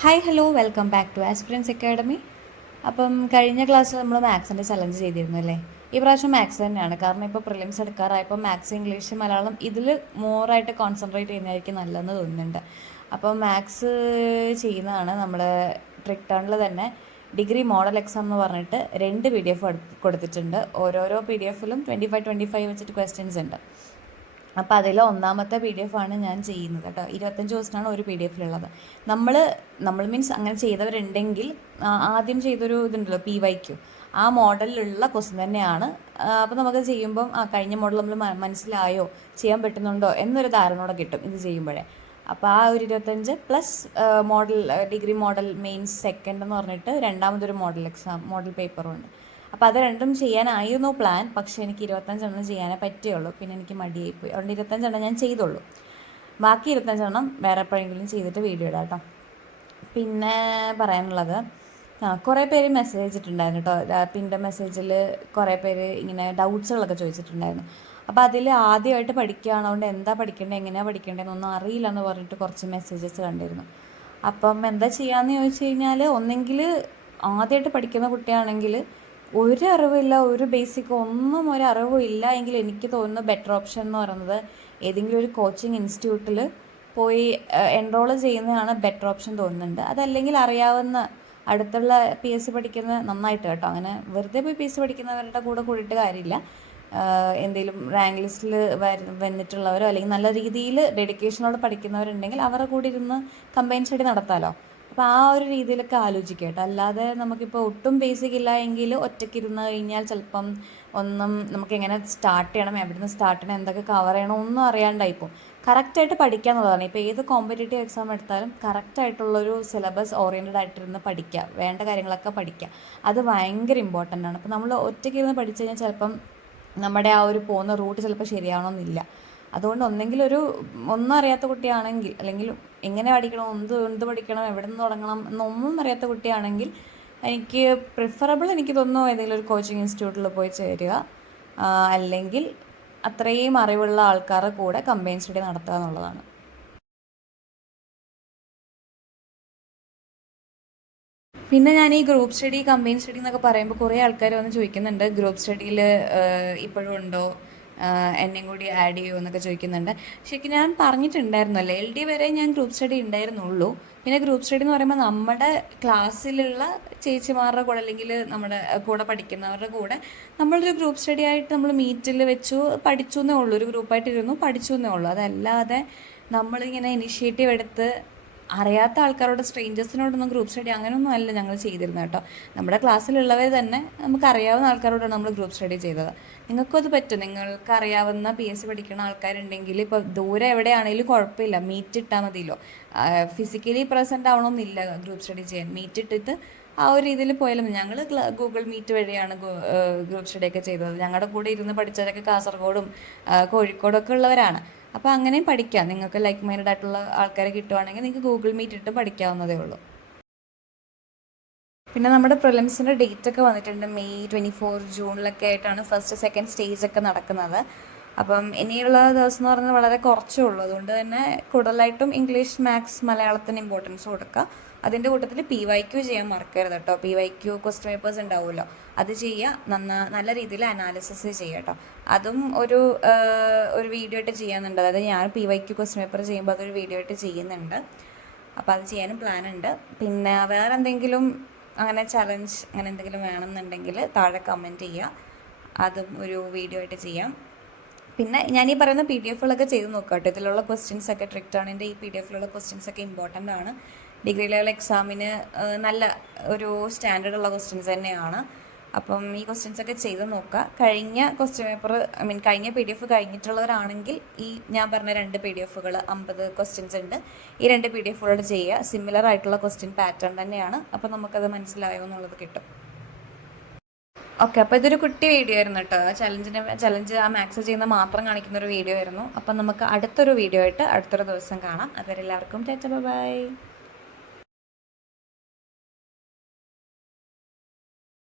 Hi hello welcome back to Aspirants Academy. അപ്പം കഴിഞ്ഞ ക്ലാസ്സിൽ നമ്മൾ മാത്സിൻ്റെ ചലഞ്ച് ചെയ്തിരുന്നു അല്ലേ? ഈ പ്രാവശ്യം മാത്സ് തന്നെയാണ്. കാരണം ഇപ്പോൾ പ്രിലിംസ് എടുക്കാറായപ്പോൾ മാത്സ്, ഇംഗ്ലീഷ്, മലയാളം ഇതിൽ മോറായിട്ട് കോൺസെൻട്രേറ്റ് ചെയ്യുന്നതായിരിക്കും നല്ലതെന്ന് തോന്നുന്നുണ്ട്. അപ്പോൾ മാത്സ് ചെയ്യുന്നതാണ് നമ്മൾ ട്രിക് ടേണിൽ തന്നെ ഡിഗ്രി മോഡൽ എക്സാം എന്ന് പറഞ്ഞിട്ട് 2 PDF കൊടുത്തിട്ടുണ്ട്. ഓരോരോ PDF-ലും 25 വെച്ചിട്ട് ക്വസ്റ്റ്യൻസ് ഉണ്ട്. അപ്പോൾ അതിൽ ഒന്നാമത്തെ PDF ആണ് ഞാൻ ചെയ്യുന്നത് കേട്ടോ. 25 ക്വസ്റ്റ്യനാണ് ഒരു PDF-ലുള്ളത്. നമ്മൾ മീൻസ് അങ്ങനെ ചെയ്തവരുണ്ടെങ്കിൽ ആദ്യം ചെയ്തൊരു ഇതുണ്ടല്ലോ PYQ, ആ മോഡലിലുള്ള ക്വസ്റ്റ്യൻ തന്നെയാണ്. അപ്പോൾ നമുക്ക് ചെയ്യുമ്പം കഴിഞ്ഞ മോഡൽ നമ്മൾ മനസ്സിലായോ, ചെയ്യാൻ പറ്റുന്നുണ്ടോ എന്നൊരു ധാരണയോടെ കിട്ടും ഇത് ചെയ്യുമ്പോഴേ. അപ്പോൾ ആ ഒരു 25 plus model degree model mains second എന്ന് പറഞ്ഞിട്ട് രണ്ടാമതൊരു മോഡൽ പേപ്പറും ഉണ്ട്. അപ്പോൾ അത് രണ്ടും ചെയ്യാനായിരുന്നു പ്ലാൻ. പക്ഷേ എനിക്ക് 25 ചെയ്യാനേ പറ്റുകയുള്ളൂ. പിന്നെ എനിക്ക് മടിയായിപ്പോയി. അതുകൊണ്ട് 25 ഞാൻ ചെയ്തുള്ളൂ. ബാക്കി 25 വേറെ എപ്പോഴെങ്കിലും ചെയ്തിട്ട് വീഡിയോ ഇടാം കേട്ടോ. പിന്നെ പറയാനുള്ളത്, കുറേ പേര് മെസ്സേജ് അയച്ചിട്ടുണ്ടായിരുന്നു കേട്ടോ. പിൻ്റെ മെസ്സേജിൽ കുറേ പേര് ഇങ്ങനെ ഡൗട്ട്സുകളൊക്കെ ചോദിച്ചിട്ടുണ്ടായിരുന്നു. അപ്പോൾ അതിൽ ആദ്യമായിട്ട് പഠിക്കുകയാണ്, അതുകൊണ്ട് എന്താ പഠിക്കേണ്ടത്, എങ്ങനെയാണ് പഠിക്കേണ്ടതെന്നൊന്നും അറിയില്ല എന്ന് പറഞ്ഞിട്ട് കുറച്ച് മെസ്സേജസ് കണ്ടിരുന്നു. അപ്പം എന്താ ചെയ്യാമെന്ന് ചോദിച്ചു കഴിഞ്ഞാൽ, ഒന്നെങ്കിൽ ആദ്യമായിട്ട് പഠിക്കുന്ന കുട്ടിയാണെങ്കിൽ ഒരു അറിവില്ല, ഒരു ബേസിക് ഒന്നും ഒരു അറിവും ഇല്ല എങ്കിൽ എനിക്ക് തോന്നുന്നു ബെറ്റർ ഓപ്ഷൻ എന്ന് പറയുന്നത് ഏതെങ്കിലും ഒരു കോച്ചിങ് ഇൻസ്റ്റിറ്റ്യൂട്ടിൽ പോയി എൻറോൾ ചെയ്യുന്നതാണ് ബെറ്റർ ഓപ്ഷൻ തോന്നുന്നുണ്ട്. അതല്ലെങ്കിൽ അറിയാവുന്ന അടുത്തുള്ള PSC പഠിക്കുന്ന നന്നായിട്ട് കേട്ടോ. അങ്ങനെ വെറുതെ പോയി PSC പഠിക്കുന്നവരുടെ കൂടെ കൂടിയിട്ട് കാര്യമില്ല. എന്തെങ്കിലും റാങ്ക് ലിസ്റ്റിൽ വന്നിട്ടുള്ളവരോ അല്ലെങ്കിൽ നല്ല രീതിയിൽ ഡെഡിക്കേഷനോടെ പഠിക്കുന്നവരുണ്ടെങ്കിൽ അവരുടെ കൂടെ ഇരുന്ന് കമ്പൈൻ സ്റ്റഡി നടത്താമല്ലോ. അപ്പോൾ ആ ഒരു രീതിയിലൊക്കെ ആലോചിക്കുക കേട്ടോ. അല്ലാതെ നമുക്കിപ്പോൾ ഒട്ടും ബേസിക് ഇല്ല എങ്കിൽ ഒറ്റയ്ക്ക് ഇരുന്ന് കഴിഞ്ഞാൽ ചിലപ്പം ഒന്നും നമുക്ക് എങ്ങനെ സ്റ്റാർട്ട് ചെയ്യണം, എവിടെ നിന്ന് സ്റ്റാർട്ട് ചെയ്യണം, എന്തൊക്കെ കവർ ചെയ്യണം ഒന്നും അറിയാണ്ടായിപ്പോൾ. കറക്റ്റായിട്ട് പഠിക്കുക എന്നുള്ളതാണ്. ഇപ്പോൾ ഏത് കോമ്പറ്റേറ്റീവ് എക്സാം എടുത്താലും കറക്റ്റായിട്ടുള്ളൊരു സിലബസ് ഓറിയൻറ്റഡ് ആയിട്ടിരുന്ന് പഠിക്കുക, വേണ്ട കാര്യങ്ങളൊക്കെ പഠിക്കുക. അത് ഭയങ്കര ഇമ്പോർട്ടൻ്റ് ആണ്. അപ്പോൾ നമ്മൾ ഒറ്റയ്ക്ക് ഇരുന്ന് പഠിച്ചു കഴിഞ്ഞാൽ ചിലപ്പം നമ്മുടെ ആ ഒരു പോകുന്ന റൂട്ട് ചിലപ്പോൾ ശരിയാവണമെന്നില്ല. അതുകൊണ്ട് ഒന്നും അറിയാത്ത കുട്ടിയാണെങ്കിൽ, അല്ലെങ്കിൽ എങ്ങനെ പഠിക്കണം, എന്ത് പഠിക്കണം, എവിടെ നിന്ന് തുടങ്ങണം എന്നൊന്നും അറിയാത്ത കുട്ടിയാണെങ്കിൽ എനിക്ക് പ്രിഫറബിൾ എനിക്ക് തോന്നുന്നു ഏതെങ്കിലും ഒരു കോച്ചിങ് ഇൻസ്റ്റിറ്റ്യൂട്ടിൽ പോയി ചേരുക, അല്ലെങ്കിൽ അത്രയും അറിവുള്ള ആൾക്കാരുടെ കൂടെ കമ്പൈൻ സ്റ്റഡി നടത്തുക എന്നുള്ളതാണ്. പിന്നെ ഞാൻ ഈ ഗ്രൂപ്പ് സ്റ്റഡി, കമ്പൈൻ സ്റ്റഡി എന്നൊക്കെ പറയുമ്പോൾ കുറേ ആൾക്കാർ വന്ന് ചോദിക്കുന്നുണ്ട്, ഗ്രൂപ്പ് സ്റ്റഡിയിൽ ഇപ്പോഴും ഉണ്ടോ, എന്നെയും കൂടി ആഡ് ചെയ്യുമോ എന്നൊക്കെ ചോദിക്കുന്നുണ്ട്. ശരിക്കും ഞാൻ പറഞ്ഞിട്ടുണ്ടായിരുന്നല്ലോ, LD വരെ ഞാൻ ഗ്രൂപ്പ് സ്റ്റഡി ഉണ്ടായിരുന്നുള്ളൂ. പിന്നെ ഗ്രൂപ്പ് സ്റ്റഡി എന്ന് പറയുമ്പോൾ നമ്മുടെ ക്ലാസ്സിലുള്ള ചേച്ചിമാരുടെ കൂടെ അല്ലെങ്കിൽ നമ്മുടെ കൂടെ പഠിക്കുന്നവരുടെ കൂടെ നമ്മളൊരു ഗ്രൂപ്പ് സ്റ്റഡി ആയിട്ട് നമ്മൾ മീറ്റിൽ വെച്ചു പഠിച്ചു എന്നേ ഉള്ളൂ. ഒരു ഗ്രൂപ്പായിട്ട് ഇരുന്നു പഠിച്ചു എന്നേ ഉള്ളൂ. അതല്ലാതെ നമ്മളിങ്ങനെ ഇനിഷ്യേറ്റീവ് എടുത്ത് അറിയാത്ത ആൾക്കാരോട്, സ്ട്രേഞ്ചേഴ്സിനോടൊന്നും ഗ്രൂപ്പ് സ്റ്റഡി അങ്ങനെയൊന്നും അല്ല ഞങ്ങൾ ചെയ്തിരുന്നത് കേട്ടോ. നമ്മുടെ ക്ലാസ്സിലുള്ളവർ തന്നെ നമുക്കറിയാവുന്ന ആൾക്കാരോടാണ് നമ്മൾ ഗ്രൂപ്പ് സ്റ്റഡി ചെയ്തത്. നിങ്ങൾക്കും അത് പറ്റും. നിങ്ങൾക്ക് അറിയാവുന്ന PSC പഠിക്കുന്ന ആൾക്കാരുണ്ടെങ്കിൽ ഇപ്പോൾ ദൂരെ എവിടെയാണെങ്കിലും കുഴപ്പമില്ല, മീറ്റ് ഇട്ടാൽ മതിയല്ലോ. ഫിസിക്കലി പ്രസൻറ്റ് ആവണമെന്നില്ല ഗ്രൂപ്പ് സ്റ്റഡി ചെയ്യാൻ. മീറ്റ് ഇട്ടിട്ട് ആ ഒരു രീതിയിൽ പോയാലും ഞങ്ങൾ ഗൂഗിൾ മീറ്റ് വഴിയാണ് ഗ്രൂപ്പ് സ്റ്റഡിയൊക്കെ ചെയ്തത്. ഞങ്ങളുടെ കൂടെ ഇരുന്ന് പഠിച്ചവരൊക്കെ കാസർഗോഡും കോഴിക്കോടും ഒക്കെ ഉള്ളവരാണ്. അപ്പോൾ അങ്ങനെയും പഠിക്കാം. നിങ്ങൾക്ക് ലൈക്ക് മൈൻഡഡ് ആയിട്ടുള്ള ആൾക്കാരെ കിട്ടുവാണെങ്കിൽ നിങ്ങൾക്ക് ഗൂഗിൾ മീറ്റ് ഇട്ട് പഠിക്കാവുന്നതേ ഉള്ളൂ. പിന്നെ നമ്മുടെ പ്രിലിംസിൻ്റെ ഡേറ്റ് ഒക്കെ വന്നിട്ടുണ്ട്. മെയ് 24 ജൂണിലൊക്കെ ആയിട്ടാണ് ഫസ്റ്റ് സെക്കൻഡ് സ്റ്റേജൊക്കെ നടക്കുന്നത്. അപ്പം ഇനിയുള്ള ദിവസം എന്ന് പറയുന്നത് വളരെ കുറച്ചേ ഉള്ളൂ. അതുകൊണ്ട് തന്നെ കൂടുതലായിട്ടും ഇംഗ്ലീഷ്, മാത്സ്, മലയാളത്തിന് ഇമ്പോർട്ടൻസ് കൊടുക്കുക. അതിൻ്റെ കൂട്ടത്തിൽ PYQ ചെയ്യാൻ മറക്കരുത് കേട്ടോ. PYQ ക്വസ്റ്റ്യൻ പേപ്പേഴ്സ് ഉണ്ടാവുമല്ലോ, അത് ചെയ്യുക. നല്ല രീതിയിൽ അനാലിസിസ് ചെയ്യുക കേട്ടോ. അതും ഒരു വീഡിയോ ആയിട്ട് ചെയ്യാനുണ്ട്. അതായത് ഞാൻ PYQ ക്വസ്റ്റ്യൻ പേപ്പർ ചെയ്യുമ്പോൾ അതൊരു വീഡിയോ ആയിട്ട് ചെയ്യുന്നുണ്ട്. അപ്പോൾ അത് ചെയ്യാനും പ്ലാൻ ഉണ്ട്. പിന്നെ വേറെ എന്തെങ്കിലും അങ്ങനെ ചലഞ്ച് അങ്ങനെ എന്തെങ്കിലും വേണമെന്നുണ്ടെങ്കിൽ താഴെ കമൻറ്റ് ചെയ്യുക. അതും ഒരു വീഡിയോ ആയിട്ട് ചെയ്യാം. പിന്നെ ഞാൻ ഈ പറയുന്ന PDF-കളൊക്കെ ചെയ്ത് നോക്കുക കേട്ടോ. ഇതിലുള്ള ക്വസ്റ്റ്യൻസൊക്കെ ട്രിക് ടേണിൻ്റെ ഈ PDF-ലുള്ള ക്വസ്റ്റ്യൻസൊക്കെ ഇമ്പോർട്ടൻ്റ് ആണ്. ഡിഗ്രി ലെവൽ എക്സാമിന് നല്ല ഒരു സ്റ്റാൻഡേർഡ് ഉള്ള ക്വസ്റ്റ്യൻസ് തന്നെയാണ്. അപ്പം ഈ ക്വസ്റ്റ്യൻസൊക്കെ ചെയ്ത് നോക്കുക. കഴിഞ്ഞ ക്വസ്റ്റ്യൻ പേപ്പർ കഴിഞ്ഞ PDF കഴിഞ്ഞിട്ടുള്ളവരാണെങ്കിൽ ഈ ഞാൻ പറഞ്ഞ 2 PDF-കൾ 50 ക്വസ്റ്റ്യൻസ് ഉണ്ട്. ഈ 2 PDF-കളോട് ചെയ്യുക. സിമിലർ ആയിട്ടുള്ള ക്വസ്റ്റ്യൻ പാറ്റേൺ തന്നെയാണ്. അപ്പോൾ നമുക്കത് മനസ്സിലായോ എന്നുള്ളത് കിട്ടും. ഓക്കെ, അപ്പോൾ ഇതൊരു കുട്ടി വീഡിയോ ആയിരുന്നു കേട്ടോ. ചലഞ്ച് ആ മാത്സ് ചെയ്യുന്ന മാത്രം കാണിക്കുന്ന ഒരു വീഡിയോ ആയിരുന്നു. അപ്പം നമുക്ക് അടുത്തൊരു വീഡിയോ ആയിട്ട് അടുത്തൊരു ദിവസം കാണാം. അതുവരെ എല്ലാവർക്കും ടാറ്റ, ബൈ.